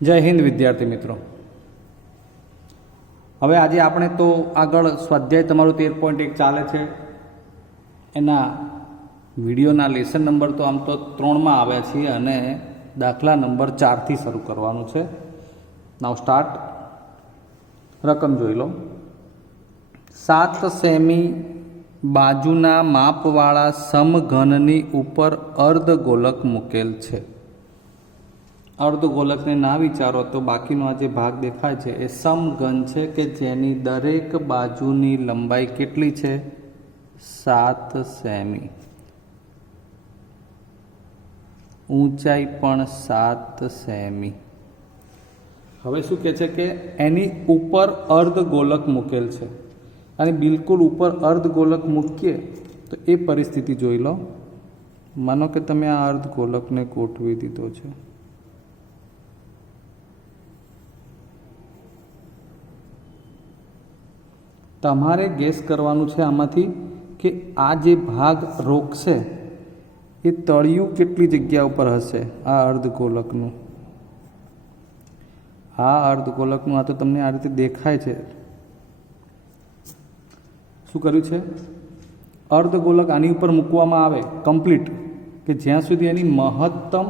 जय हिंद विद्यार्थी मित्रों। हवे आज आपणे तो आगळ स्वाध्याय तमारो 13.1 चाले छे एना विडियोना लेसन नंबर तो आम तो 3 में आव्या छे अने दाखला नंबर 4 थी शरू करवानुं छे। Now start. रकम जोई लो। 7 सेमी बाजूना मापवाळा समघननी उपर अर्धगोलक मूकेल छे। अर्धगोलक ने ना विचारो तो बाकीनो आ जे भाग देखाय छे ए समघन छे के जेनी दरेक बाजूनी लंबाई केटली छे 7 सेमी, ऊंचाई पण 7 सेमी। हवे शुं कहे छे के एनी उपर अर्धगोलक मूकेल छे અને બિલકુલ ઉપર અર્ધગોલક મૂકીએ તો એ પરિસ્થિતિ જોઈ લો। માનો કે તમે આ અર્ધગોલકને ગોઠવી દીધો છે, તમારે ગેસ કરવાનું છે આમાંથી કે આ જે ભાગ રોકશે એ તળિયું કેટલી જગ્યા ઉપર હશે। આ અર્ધગોલકનું આ તો તમને આ રીતે દેખાય છે। શું કર્યું છે? અર્ધગોલક આની ઉપર મૂકવામાં આવે કમ્પ્લીટ કે જ્યાં સુધી એની મહત્તમ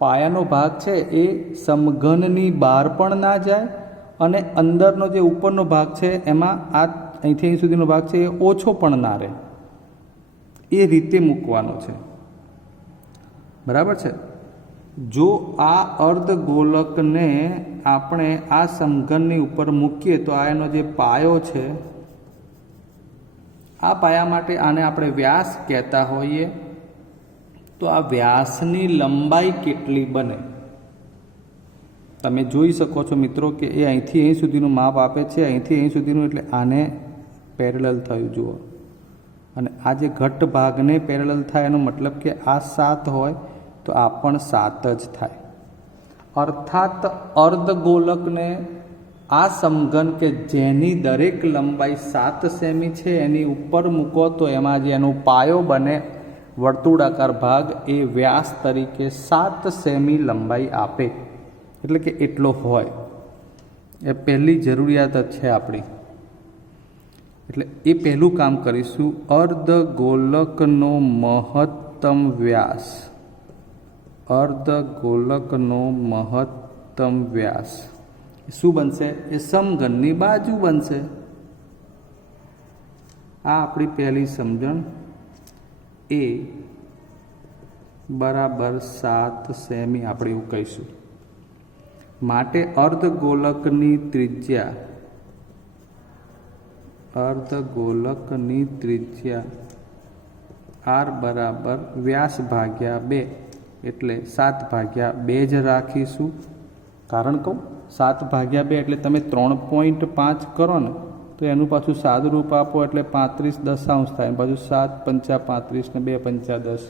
પાયાનો ભાગ છે એ સમઘનની બહાર પણ ના જાય અને અંદરનો જે ઉપરનો ભાગ છે એમાં આ અહીંથી અહીં સુધીનો ભાગ છે એ ઓછો પણ ના રહે, એ રીતે મૂકવાનો છે। બરાબર છે। જો આ અર્ધગોલકને આપણે આ સમઘનની ઉપર મૂકીએ તો આ એનો જે પાયો છે, આ પાયા માટે આને આપણે વ્યાસ કહેતા હોઈએ તો આ વ્યાસની લંબાઈ કેટલી બને? તમે જોઈ શકો છો મિત્રો કે એ અહીંથી અહીં સુધીનું માપ આપે છે, અહીંથી અહીં સુધીનું, એટલે આને પેરેલલ થયું જુઓ। અને આ જે ઘટ્ટ ભાગને પેરેલલ થાય એનો મતલબ કે આ 7 હોય તો આ પણ 7 જ થાય। અર્થાત અર્ધગોલકને આ સમઘન કે જેની દરેક લંબાઈ 7 સેમી છે એની ઉપર મૂકો તો એમાં જે એનો પાયો બને વર્તુળાકાર ભાગ એ વ્યાસ તરીકે 7 સેમી લંબાઈ આપે, એટલે કે એટલો હોય। એ પહેલી જરૂરિયાત જ છે આપણી। એટલે એ પહેલું કામ કરીશું। અર્ધગોલકનો મહત્તમ વ્યાસ, અર્ધગોલકનો મહત્તમ વ્યાસ શું બનશે? એ સમઘનની બાજુ બનશે। આ આપણી પહેલી સમજણ। એ બરાબર 7 સેમી આપણે એવું કહીશું। માટે અર્ધગોલકની ત્રિજ્યા, અર્ધગોલકની ત્રિજ્યા આર બરાબર વ્યાસ ભાગ્યા 2 એટલે 7/2 જ રાખીશું। કારણ કહું 7/2 એટલે તમે 3.5 કરો ને તો એનું પાછું સાદુરૂપ આપો એટલે 35 થાય, પાછું 7 પંચા 35 ને 2 પંચા 10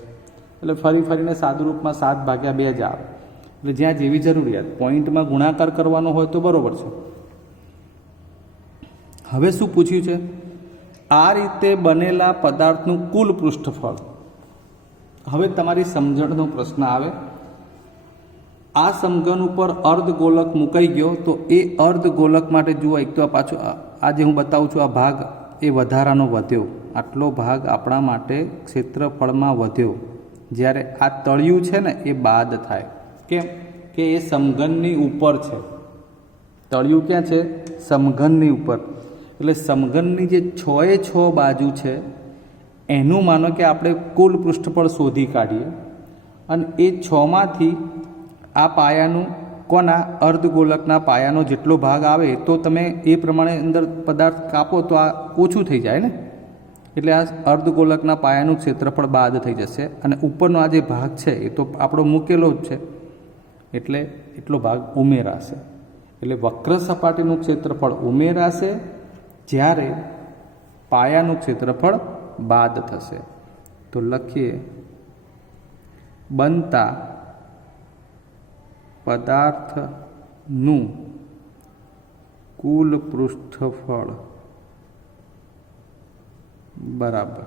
એટલે ફરીને સાદુરૂપમાં 7/2 જ આવે। એટલે જ્યાં જેવી જરૂરિયાત, પોઈન્ટમાં ગુણાકાર કરવાનો હોય તો બરોબર છે। હવે શું પૂછ્યું છે? આ રીતે બનેલા પદાર્થનું કુલ પૃષ્ઠફળ। હવે તમારી સમજણનો પ્રશ્ન આવે। આ સમઘન ઉપર અર્ધગોલક મુકાઈ ગયો તો એ અર્ધગોલક માટે જુઓ, એક તો પાછું આ જે હું બતાવું છું આ ભાગ એ વધારાનો વધ્યો, આટલો ભાગ આપણા માટે ક્ષેત્રફળમાં વધ્યો, જ્યારે આ તળિયું છે ને એ બાદ થાય। કેમ કે એ સમઘનની ઉપર છે, તળિયું ક્યાં છે? સમઘનની ઉપર। એટલે સમઘનની જે 6 બાજુ છે એનું માનો કે આપણે કુલ પૃષ્ઠફળ શોધી કાઢીએ અને એ 6માંથી આ પાયાનું કોના અર્ધગોલકના પાયાનો જેટલો ભાગ આવે તો તમે એ પ્રમાણે અંદર પદાર્થ કાપો તો આ ઓછું થઈ જાય ને, એટલે આ અર્ધગોલકના પાયાનું ક્ષેત્રફળ બાદ થઈ જશે અને ઉપરનો આ જે ભાગ છે એ તો આપણો મૂકેલો જ છે, એટલે એટલો ભાગ ઉમેરાશે। એટલે વક્ર સપાટીનું ક્ષેત્રફળ ઉમેરાશે જ્યારે પાયાનું ક્ષેત્રફળ બાદ થશે। તો લખીએ બનતા પદાર્થનું કુલ પૃષ્ઠફળ બરાબર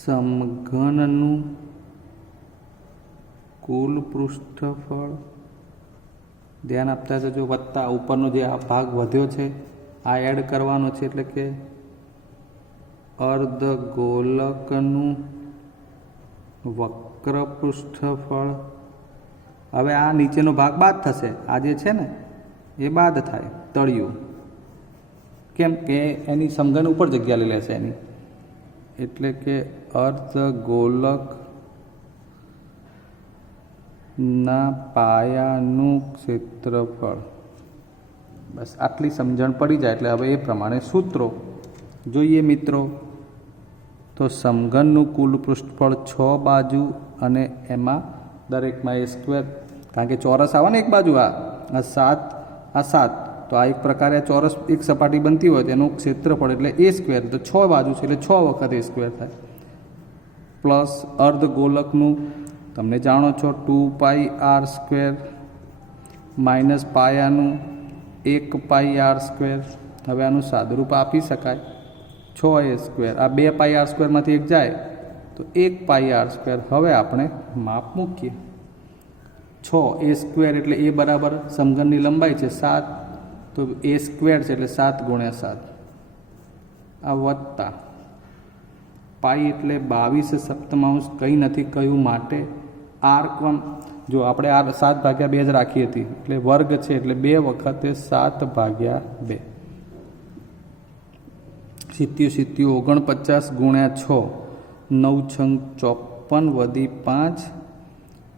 સમઘનનું કુલ પૃષ્ઠફળ, ધ્યાન આપતા જજો, વત્તા ઉપરનો જે આ ભાગ વધ્યો છે આ એડ કરવાનો છે, એટલે કે અર્ધગોલકનું વક્ર પૃષ્ઠફળ. હવે આ નીચેનો ભાગ બાદ થશે, આ જે છે ને એ બાદ થાય, તળિયું, કેમ કે એની સમઘન ઉપર જગ્યા લઈ લેશે એની, એટલે કે અર્ધગોલક ના પાયાનું ક્ષેત્રફળ. બસ આટલી સમજણ પડી જાય એટલે હવે એ પ્રમાણે સૂત્રો જોઈએ મિત્રો. તો સમઘનનું કુલ પૃષ્ઠફળ 6 બાજુ અને એમાં દરેકમાં એ સ્ક્વેર, કારણ કે ચોરસ આવે ને એક બાજુ, આ 7 તો આ એક પ્રકારે ચોરસ એક સપાટી બનતી હોય તેનું ક્ષેત્રફળ એટલે એ સ્ક્વેર, તો 6 બાજુ છે એટલે 6 વખત એ સ્ક્વેર થાય, પ્લસ અર્ધગોલકનું તમને જાણો છો 2πr² માઇનસ પાયાનું 1πr². હવે આનું સાદુરૂપ આપી શકાય 6a². આ 2πr² માંથી એક જાય તો 1πr². હવે આપણે માપ મૂકીએ. 6a² એટલે એ બરાબર સમઘનની લંબાઈ છે 7, તો a² છે એટલે 7 × 7. આ વત્તા પાઈ એટલે 22/7 કંઈ નથી કહ્યું માટે r1, જો આપણે r 7/2 જ રાખી હતી એટલે વર્ગ છે એટલે 2 વખતે 7/2. 7 49 × 6, 9 × 54 વધી 5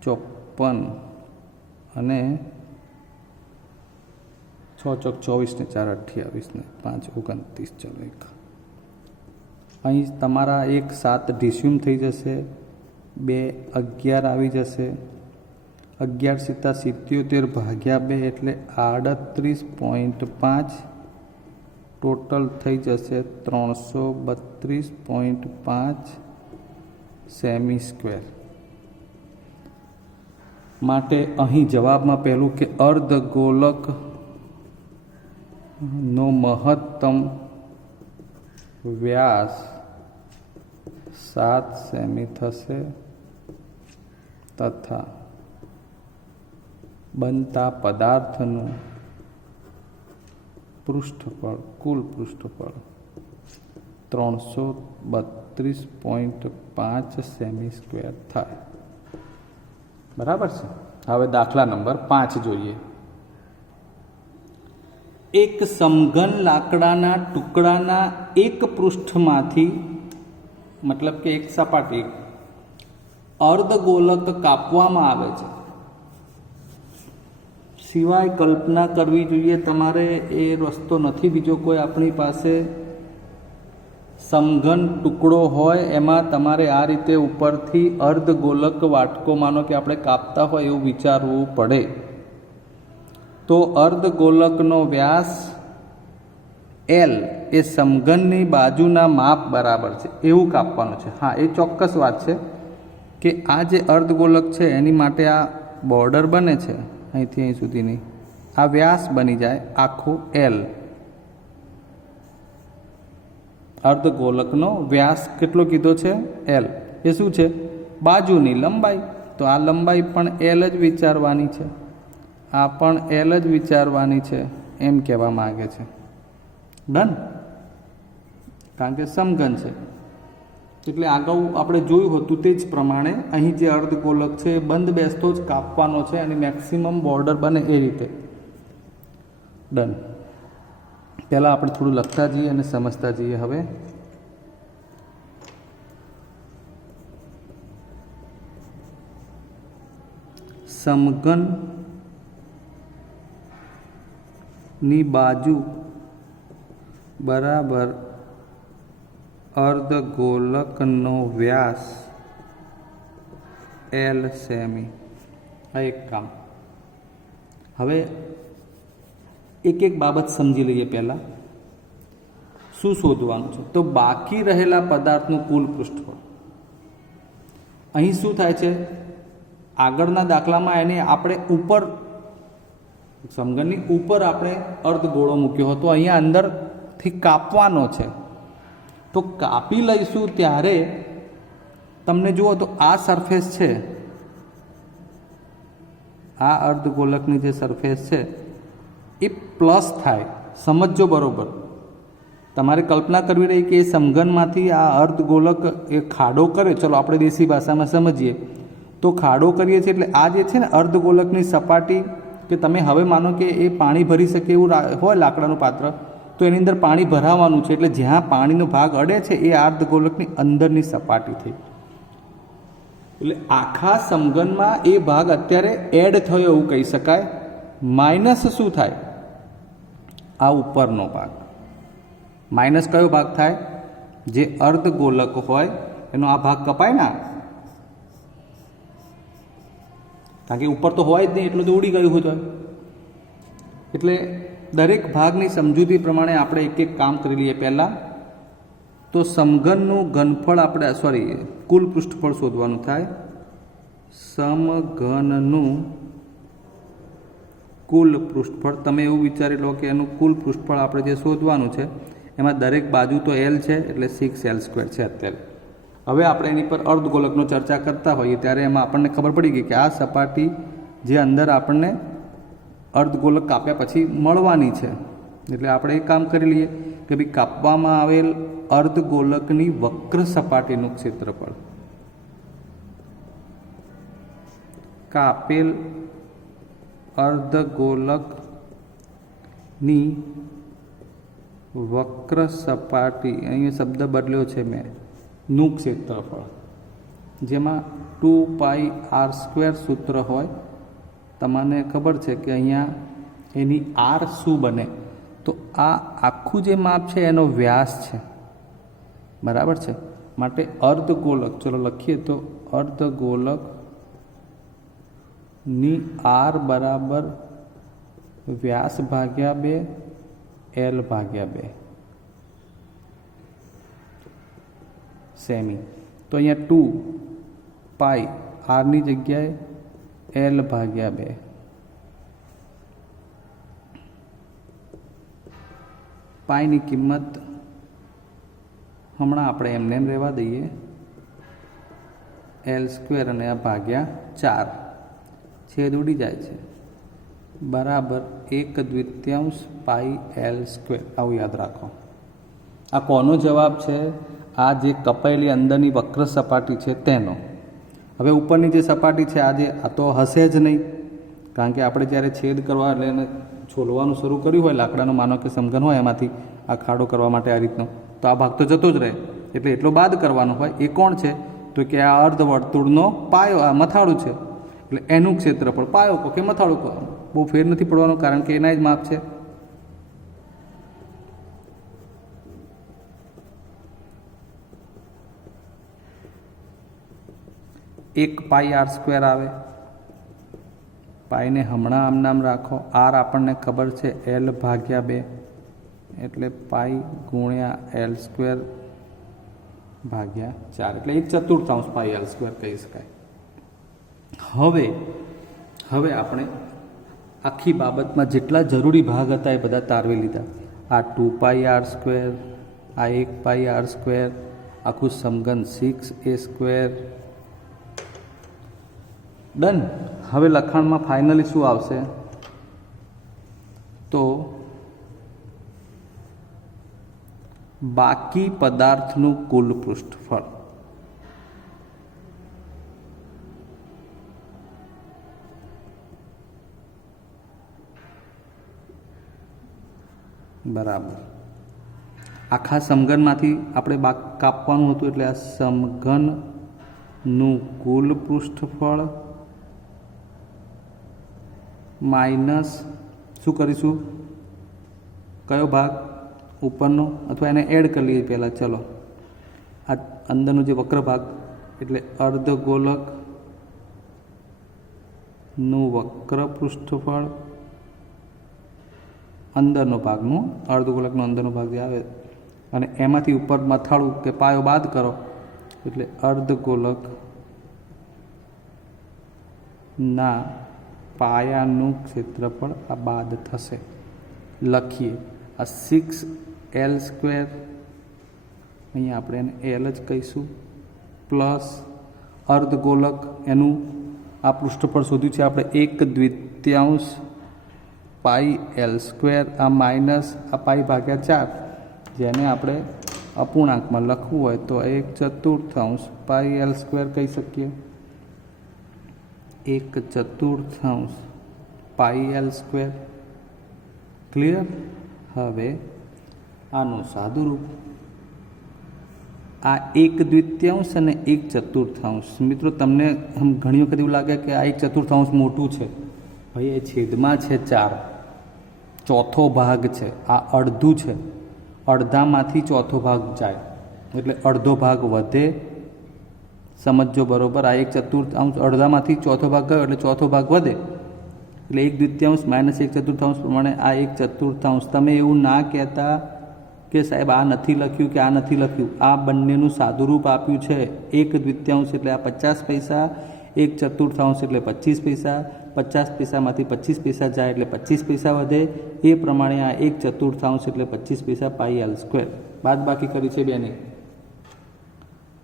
54 અને 6 × 24 ને 4 28 ને 5 29. ચલો એક અહીં તમારા 1 7 ડિસ્યુમ થઈ જશે, 2 11 આવી જશે, 11 × 77/2 એટલે 38.5, ટોટલ થઈ જશે 332.5 સેમી². માટે અહીં જવાબમાં પહેલું કે અર્ધગોલક નો મહત્તમ વ્યાસ 7 સેમી થશે તથા બનતા પદાર્થનું પૃષ્ઠફળ, કુલ પૃષ્ઠફળ 332.5 સેમી² થાય. બરાબર છે. હવે દાખલા નંબર 5 જોઈએ. એક સમઘન લાકડાના ટુકડાના એક પૃષ્ઠમાંથી, મતલબ કે એક સપાટી અર્ધગોલક કાપવામાં આવે છે. સિવાય કલ્પના કરવી જોઈએ તમારે, એ રસ્તો નથી બીજો કોઈ આપણી પાસે. સમઘન ટુકડો હોય એમાં તમારે આ રીતે ઉપરથી અર્ધગોલક વાટકો, માનો કે આપણે કાપતા હોય એવું વિચારવું પડે. તો અર્ધગોલકનો વ્યાસ L એ સમઘનની બાજુના માપ બરાબર છે એવું કાપવાનું છે. હા, એ ચોક્કસ વાત છે કે આ જે અર્ધગોલક છે એની માટે આ બોર્ડર બને છે અહીંથી અહીં સુધીની, આ વ્યાસ બની જાય આખો L. અર્ધગોલકનો વ્યાસ કેટલો કીધો છે? L. એ શું છે? બાજુની લંબાઈ. તો આ લંબાઈ પણ L જ વિચારવાની છે, આ પણ L જ વિચારવાની છે એમ કહેવા માગે છે. ડન? કારણ કે સમઘન છે એટલે અગાઉ આપણે જોયું હતું તે જ પ્રમાણે અહીં જે અર્ધગોલક છે એ બંધ બેસતો જ કાપવાનો છે અને મેક્સિમમ બોર્ડર બને એ રીતે. ડન. પહેલાં આપણે થોડું લખતા જઈએ અને સમજતા જઈએ. હવે સમઘન ની બાજુ બરાબર અર્ધગોલકનો વ્યાસ L સેમી. આ એક કામ. હવે એક એક બાબત સમજી લઈએ. પહેલાં શું શોધવાનું છે? તો બાકી રહેલા પદાર્થનું કુલ પૃષ્ઠફળ. અહીં શું થાય છે? આગળના દાખલામાં એને આપણે ઉપર, સમઘનની ઉપર આપણે અર્ધગોળો મૂક્યો હતો, અહીંયા અંદરથી કાપવાનો છે. તો કાપી લઈશું ત્યારે તમને જુઓ તો આ સરફેસ છે, આ અર્ધગોલકની જે સરફેસ છે એ પ્લસ થાય. સમજજો બરોબર. તમારે કલ્પના કરવી રહી કે એ સમઘનમાંથી આ અર્ધગોલક એ ખાડો કરે. ચલો આપણે દેશી ભાષામાં સમજીએ તો ખાડો કરીએ છીએ એટલે આ જે છે ને અર્ધગોલકની સપાટી, કે તમે હવે માનો કે એ પાણી ભરી શકે એવું હોય લાકડાનું પાત્ર, તો એની અંદર પાણી ભરાવાનું છે. એટલે જ્યાં પાણીનો ભાગ અડે છે એ અર્ધગોલકની અંદરની સપાટી થઈ. એટલે આખા સમઘનમાં એ ભાગ અત્યારે એડ થયો એવું કહી શકાય. માઇનસ શું થાય? આ ઉપરનો ભાગ. માઇનસ કયો ભાગ થાય? જે અર્ધગોલક હોય એનો આ ભાગ કપાય ને, કારણ કે ઉપર તો હોય જ નહીં, એટલું તો ઉડી ગયું હોય. એટલે દરેક ભાગની સમજૂતી પ્રમાણે આપણે એક એક કામ કરી લઈએ. પહેલાં તો સમઘનનું ઘનફળ આપણે કુલ પૃષ્ઠફળ શોધવાનું થાય. સમઘનનું કુલ પૃષ્ઠફળ, તમે એવું વિચારી લો કે એનું કુલ પૃષ્ઠફળ આપણે જે શોધવાનું છે એમાં દરેક બાજુ તો L છે એટલે 6L² છે અત્યારે. હવે આપણે એની પર અર્ધગોલકનો ચર્ચા કરતા હોઈએ ત્યારે એમાં આપણને ખબર પડી ગઈ કે આ સપાટી જે અંદર આપણને અર્ધગોલક કાપ્યા પછી મળવાની છે. એટલે આપણે એ કામ કરી લઈએ કે ભાઈ કાપવામાં આવેલ અર્ધગોલકની વક્ર સપાટીનું ક્ષેત્રફળ, કાપેલ અર્ધગોલકની વક્ર સપાટી, અહીંયા શબ્દ બદલ્યો છે મેં, નું ક્ષેત્રફળ, જેમાં 2πr² સૂત્ર હોય. તમને ખબર છે કે અહીંયા એની r શું બને? તો આ આખું જે માપ છે એનો વ્યાસ છે, બરાબર છે. માટે અર્ધગોલક, ચલો લખીએ તો અર્ધગોલકની r બરાબર વ્યાસ ભાગ્યા 2 L ભાગ્યા 2 સેમી. તો અહીંયા 2π આરની જગ્યાએ L ભાગ્યા 2. પાઈની કિંમત હમણાં આપણે એમને એમ રહેવા દઈએ, L² અને આ ભાગ્યા 4, છેદ ઉડી જાય છે, બરાબર 1/2 પાઈ L². આવું યાદ રાખો. આ કોનો જવાબ છે? આ જે કપાયેલી અંદરની વક્ર સપાટી છે તેનો. હવે ઉપરની જે સપાટી છે આ તો હશે જ નહીં, કારણ કે આપણે જ્યારે છેદ કરવા એટલે એને છોલવાનું શરૂ કર્યું હોય, લાકડાનો માનો કે સમઘન હોય એમાંથી આ ખાડો કરવા માટે આ રીતનો, તો આ ભાગ તો જતો જ રહે. એટલે એટલો બાદ કરવાનો હોય. એ કોણ છે? તો કે આ અર્ધવર્તુળનો પાયો, આ મથાળું છે, એટલે એનું ક્ષેત્રફળ. પાયો કહો કે મથાળું કહો, બહુ ફેર નથી પડવાનો, કારણ કે એના જ માપ છે. એક πr² આવે. પાઈને હમણાં આમ નામ રાખો. r આપણને ખબર છે L ભાગ્યા 2, એટલે પાઈ ગુણ્યા L² ભાગ્યા 4, એટલે 1/4 પાઈ L² કહી શકાય. હવે આપણે આખી બાબતમાં જેટલા જરૂરી ભાગ હતા એ બધા તારવી લીધા. આ 2πr², આ 1πr², આખું સમઘન 6a². ડન. હવે લખાણમાં ફાઇનલી શું આવશે? તો બાકી પદાર્થનું કુલ પૃષ્ઠફળ બરાબર આખા સમઘનમાંથી આપણે કાપવાનું હતું, એટલે આ સમઘનનું કુલ પૃષ્ઠફળ માઇનસ શું કરીશું? કયો ભાગ? ઉપરનો, અથવા એને એડ કરી લઈએ પહેલાં. ચલો, આ અંદરનો જે વક્ર ભાગ, એટલે અર્ધગોલકનું વક્ર પૃષ્ઠફળ, અંદરનો ભાગનું, અર્ધગોલકનો અંદરનો ભાગ જે આવે, અને એમાંથી ઉપર મથાળું કે પાયો બાદ કરો, એટલે અર્ધગોલકના પાયાનું ક્ષેત્રફળ આ બાદ થશે. લખીએ, આ 6L², અહીંયા આપણે એને L જ કહીશું, પ્લસ અર્ધગોલક એનું આ પૃષ્ઠફળ શોધ્યું છે આપણે 1/2 પાઈ એલ સ્ક્વેર, આ માઇનસ આ પાઈ ભાગ્યા 4, જેને આપણે અપૂર્ણાંકમાં લખવું હોય તો 1/4 પાઈ એલ સ્ક્વેર કહી શકીએ. 1/4 પાઈ એલ સ્ક્વેર. ક્લિયર? હવે આનું સાદુરૂપ આ 1/2 અને 1/4. મિત્રો તમને ઘણી વખત એવું લાગે કે આ 1/4 મોટું છે. ભાઈ એ છેદમાં છે 4, ચોથો ભાગ છે, આ અડધું છે, અડધામાંથી ચોથો ભાગ જાય એટલે અડધો ભાગ વધે. સમજો બરોબર? આ 1/4 અડધામાંથી ચોથો ભાગ ગયો એટલે ચોથો ભાગ વધે એટલે 1/2 માઇનસ 1/4 પ્રમાણે આ 1/4. તમે એવું ના કહેતા કે સાહેબ આ નથી લખ્યું કે આ નથી લખ્યું. આ બંનેનું સાદુરૂપ આપ્યું છે. 1/2 એટલે આ 50 પૈસા, 1/4 એટલે 25 પૈસા, 50 પૈસામાંથી 25 પૈસા જાય એટલે 25 પૈસા વધે. એ પ્રમાણે આ 1/4 એટલે 25 પૈસા પાઈ એલ સ્ક્વેર. બાદ બાકી કરી છે બેને,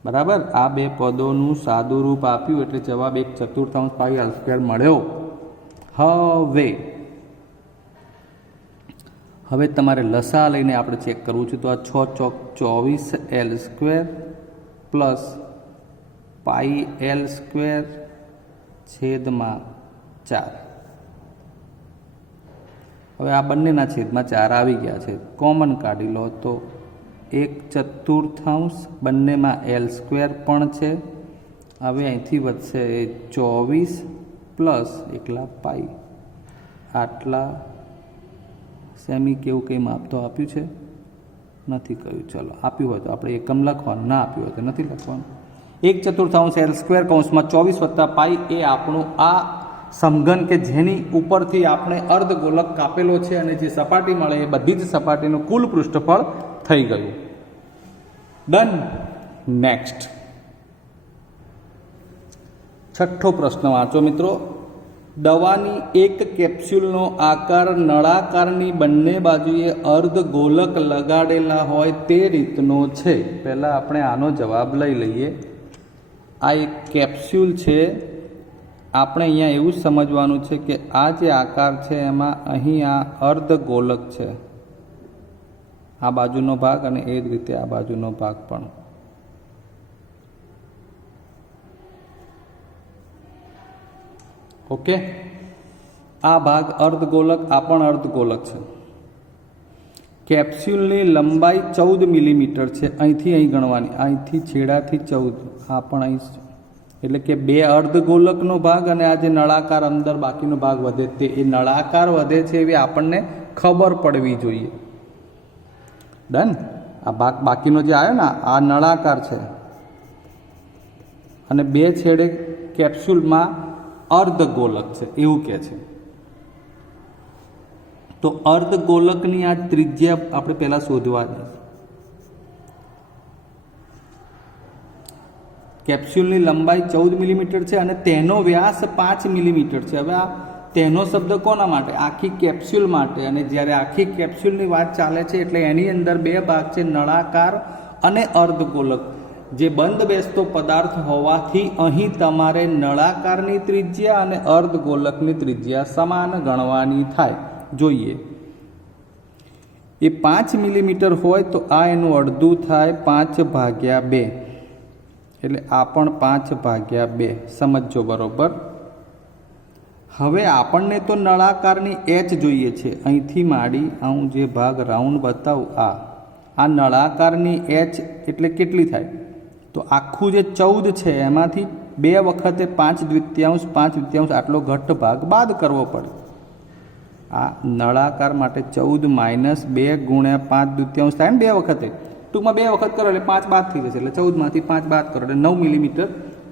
બરાબર? આ બે પદોનું સાદુરૂપ આપ્યું એટલે જવાબ 1/4 પાઈ એલ સ્ક્વેર મળ્યો. હવે તમારે લસા લઈને આપણે ચેક કરવું છે. તો આ 6 ચોક 24 L square plus pi L square છેદમાં 4. હવે આ બંનેના છેદમાં 4 આવી ગયા છે. કોમન કાઢી લો તો 1/4, બંનેમાં એલ સ્ક્વેર પણ છે. હવે અહીંથી વધશે 24 પ્લસ એકલા પાઈ. આટલા સેમી કેવું કંઈ માપ તો આપ્યું છે? નથી કહ્યું. ચલો આપ્યું હોય તો આપણે એકમ લખવાનું, ના આપ્યું હોય તો નથી લખવાનું. 1/4 એલ સ્ક્વેર કૌંસમાં 24 + પાઈ એ આપણું આ સમઘન કે જેની ઉપરથી આપણે અર્ધગોલક કાપેલો છે અને જે સપાટી મળે એ બધી જ સપાટીનું કુલ પૃષ્ઠફળ થઈ ગયું. ડન. નેક્સ્ટ 6થો પ્રશ્ન વાંચો મિત્રો. દવાની એક કેપ્સ્યુલનો આકાર નળાકારની બંને બાજુએ અર્ધગોલક લગાડેલા હોય તે રીતનો છે. પહેલાં આપણે આનો જવાબ લઈ લઈએ. આ એક કેપ્સ્યુલ છે. આપણે અહીંયા એવું સમજવાનું છે કે આ જે આકાર છે એમાં અહીં આ અર્ધગોલક છે, આ બાજુનો ભાગ અને એ જ રીતે આ બાજુનો ભાગ પણ. ઓકે, આ ભાગ અર્ધગોલક, આ પણ અર્ધગોલક છે. કેપ્સ્યુલની લંબાઈ 14 મિલીમીટર છે. અહીંથી અહીં ગણવાની, અહીંથી છેડાથી 14, આ પણ અહીં, એટલે કે બે અર્ધગોલકનો ભાગ અને આ જે નળાકાર અંદર બાકીનો ભાગ વધે તે એ નળાકાર વધે છે એવી આપણને ખબર પડવી જોઈએ. ડન. આ ભાગ બાકીનો જે આવ્યો ને આ નળાકાર છે અને બે છેડે કેપ્સ્યુલમાં અર્ધગોલક છે એવું કહે છે. તો અર્ધગોલકની આ ત્રિજ્યા આપણે પહેલાં શોધવાની. કેપ્સ્યુલની લંબાઈ 14 મિલીમીટર છે અને તેનો વ્યાસ 5 મિલીમીટર છે. હવે આ તેનો શબ્દ કોના માટે? આખી કેપ્સ્યુલ માટે. અને જ્યારે આખી કેપ્સ્યુલની વાત ચાલે છે એટલે એની અંદર બે ભાગ છે, નળાકાર અને અર્ધગોલક. જે બંધ બેસતો પદાર્થ હોવાથી અહીં તમારે નળાકારની ત્રિજ્યા અને અર્ધગોલકની ત્રિજ્યા સમાન ગણવાની થાય જોઈએ. એ 5 મિલીમીટર હોય તો આ એનું અડધું થાય 5/2, એટલે આ પણ 5/2. સમજો બરોબર? હવે આપણને તો નળાકારની એચ જોઈએ છે. અહીંથી માંડી હું જે ભાગ રાઉન્ડ બતાવું આ નળાકારની એચ એટલે કેટલી થાય? તો આખું જે 14 છે એમાંથી 2 વખતે 5/2 આટલો ઘટ્ટ ભાગ બાદ કરવો પડે. આ નળાકાર માટે 14 માઇનસ 2 ગુણ્યા 5/2 થાય ને 2 વખતે. ટૂંકમાં 2 વખત કરો એટલે 5 બાદ થઈ જશે. એટલે 14માંથી 5 બાદ કરો એટલે 9 મિલીમીટર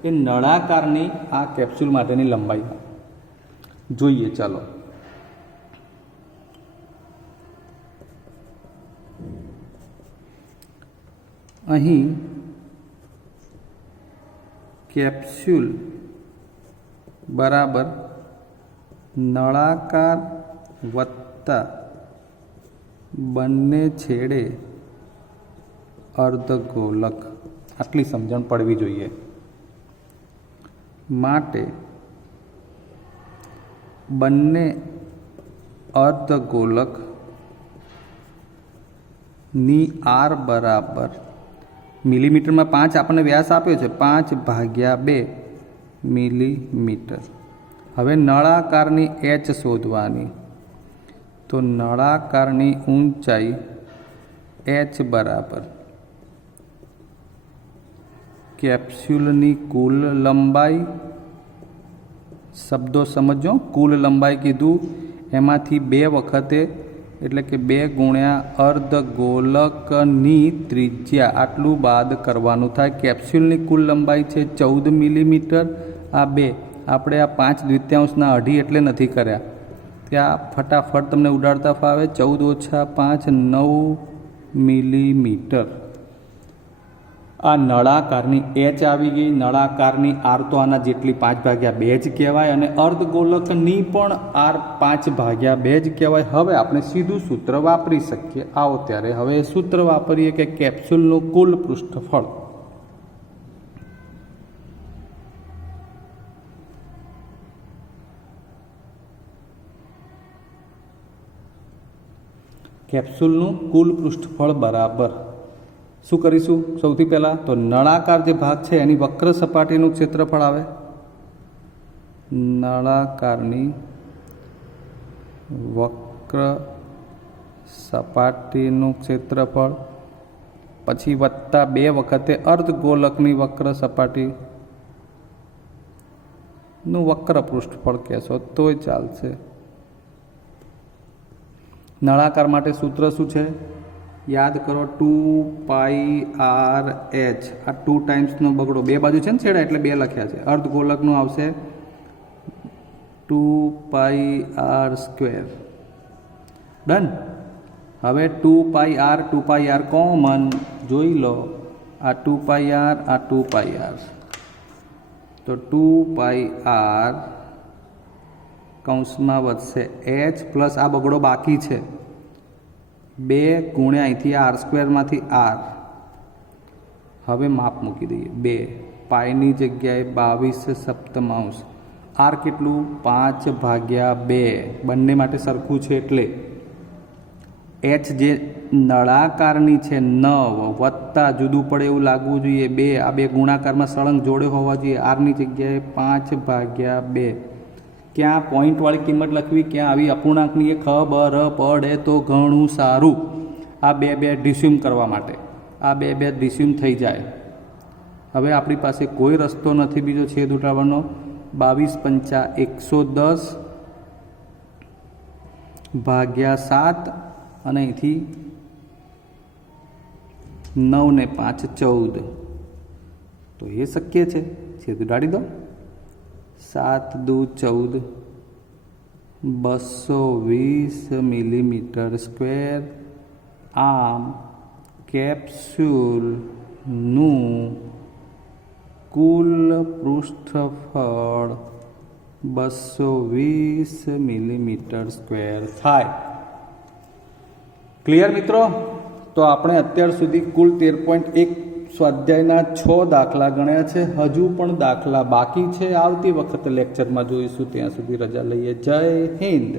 એ નળાકારની આ કેપ્સ્યુલ માટેની લંબાઈ જોઈએ. ચાલો અહીં કેપ્સ્યુલ બરાબર નળાકાર વત્તા બંને છેડે અર્ધગોલક, આટલી સમજણ પડવી જોઈએ. માટે બંને અર્ધગોલકની આર બરાબર મિલીમીટરમાં 5 આપણને વ્યાસ આપ્યો છે 5/2 મિલીમીટર. હવે નળાકારની એચ શોધવાની. તો નળાકારની ઊંચાઈ એચ બરાબર કેપ્સ્યુલની કુલ લંબાઈ, શબ્દો સમજો, કુલ લંબાઈ કીધું એમાંથી 2 વખતે એટલે કે 2 ગુણ્યા અર્ધગોલકની ત્રિજ્યા આટલું બાદ કરવાનું થાય. કેપ્સ્યુલની કુલ લંબાઈ છે 14 મિલીમીટર. આ 2 આપણે આ 5/2 અઢી એટલે નથી કર્યા, ત્યાં ફટાફટ તમને ઉડાડતા ફાવે. 14 - 5 9 મિલીમીટર. આ નળાકારની એચ આવી ગઈ. નળાકારની આર તો આના જેટલી 5/2 જ કહેવાય અને અર્ધગોલકની પણ આર 5/2 જ કહેવાય. હવે આપણે સીધું સૂત્ર વાપરી શકીએ. આવો ત્યારે હવે સૂત્ર વાપરીએ કે કેપ્સ્યુલનું કુલ પૃષ્ઠફળ બરાબર શું કરીશું? સૌથી પહેલાં તો નળાકાર જે ભાગ છે એની વક્ર સપાટીનું ક્ષેત્રફળ આવે. નળાકારની વક્ર સપાટીનું ક્ષેત્રફળ, પછી વત્તા 2 વખતે અર્ધગોલકની વક્ર સપાટીનું વક્ર પૃષ્ઠફળ કહેશો તોય ચાલશે. નળાકાર માટે સૂત્ર શું છે? યાદ કરો 2πrh. આ 2 ટાઈમ્સનો બગડો 2 બાજુ છે ને છેડા એટલે 2 લખ્યા છે. અર્ધગોલકનું આવશે 2πr². ડન. હવે 2πr કોમન જોઈ લો. આ 2πr આ 2πr તો 2πr કૌંસમાં વધશે h પ્લસ આ બગડો બાકી છે 2 ગુણ્યા અહીંથી r²માંથી r. હવે માપ મૂકી દઈએ 2 પાઈની જગ્યાએ 22/7. r કેટલું? 5/2. બંને માટે સરખું છે એટલે h જે નળાકારની છે 9 વત્તા જુદું પડે એવું લાગવું જોઈએ 2. આ 2 ગુણાકારમાં સળંગ જોડે હોવા જોઈએ. આરની જગ્યાએ 5/2. ક્યાં પોઈન્ટવાળી કિંમત લખવી, ક્યાં આવી અપૂર્ણાંકની એ ખબર પડે તો ઘણું સારું. આ 2 ડિસ્યુમ કરવા માટે આ 2 ડિસ્યુમ થઈ જાય. હવે આપણી પાસે કોઈ રસ્તો નથી બીજો છેદ ઉડાડવાનો. 22×110/7 અને અહીંથી 9 ને 5 14. તો એ શક્ય છે. છેદ ઉડાડી દો. 7 દુ 14 220 મિલીમીટર સ્ક્વેર. આમ કેપ્સ્યુલનું કુલ પૃષ્ઠફળ 220 મિલીમીટર સ્ક્વેર થાય. ક્લિયર મિત્રો? તો આપણે અત્યાર સુધી કુલ 13.1 સ્વાધ્યાયના 6 દાખલા ગણ્યા છે. હજુ પણ દાખલા બાકી છે. આવતી વખતે લેક્ચરમાં જોઈશું. ત્યાં સુધી રજા લઈએ. જય હિન્દ.